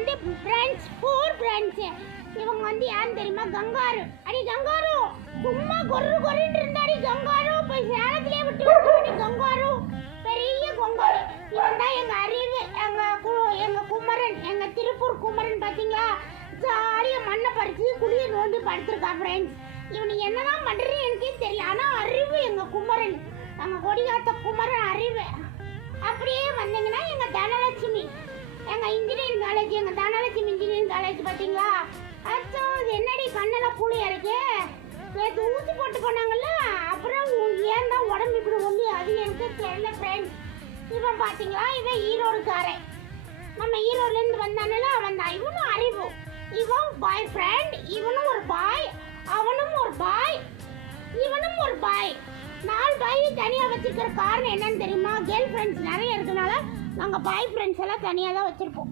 வந்து friends four friends இவங்க வந்து யாருன்னு தெரியுமா? கங்காரு. அடி கங்காரு! சும்மா கொரு கொருன்னு இருந்தாடி கங்காரு. போய் சேலத்திலே விட்டு அடி கங்காரு. பெரிய கங்காரு. இவன் தான் எங்க அறிவு எங்க கு- எங்க குமரன் எங்க திருப்பூர் குமரன் பாத்தீங்களா? ஜாலியா மண்ணை பறிச்சு குடிய நோண்டி படுத்திருக்கா ஃப்ரெண்ட்ஸ் இவனுக்கு என்னதான் பண்றேன்னு எனக்கே தெரியல. ஆனா அறிவு எங்க குமரன். எங்க கொடிகாத்த குமரன் அறிவு. இன்னைக்கு காலேஜ் எங்க தனலட்சுமி இன்ஜினியரிங் காலேஜ் பாத்தீங்களா? அச்சோ இது என்னடி கண்ணெல்லாம் கூலியா இருக்கு? நேற்று ஊசி போட்டு போனாங்கல்ல? அப்புறம் உ- ஏன் தான் உடம்பு இப்படி ஒல்லி அது எனக்கு தெரியல ஃப்ரெண்ட்ஸ் இவன் பாத்தீங்களா? இவன் ஈரோடுக்காரன். நம்ம ஈரோட்ல இருந்து வந்தானல அவன் தான். இவனும் அறிவு. இவன் பாய் ஃப்ரெண்ட் இவனும் ஒரு பாய் அவனும் ஒரு பாய் இவனும் ஒரு பாய் நாலு பாய் தனியா வச்சிருக்கிற காரணம் என்னன்னு தெரியுமா? கேர்ள் ஃப்ரெண்ட்ஸ் நிறைய இருக்கனால நாங்கள் பாய் ஃப்ரெண்ட்ஸ் எல்லாம் தனியாக தான் வச்சுருப்போம்.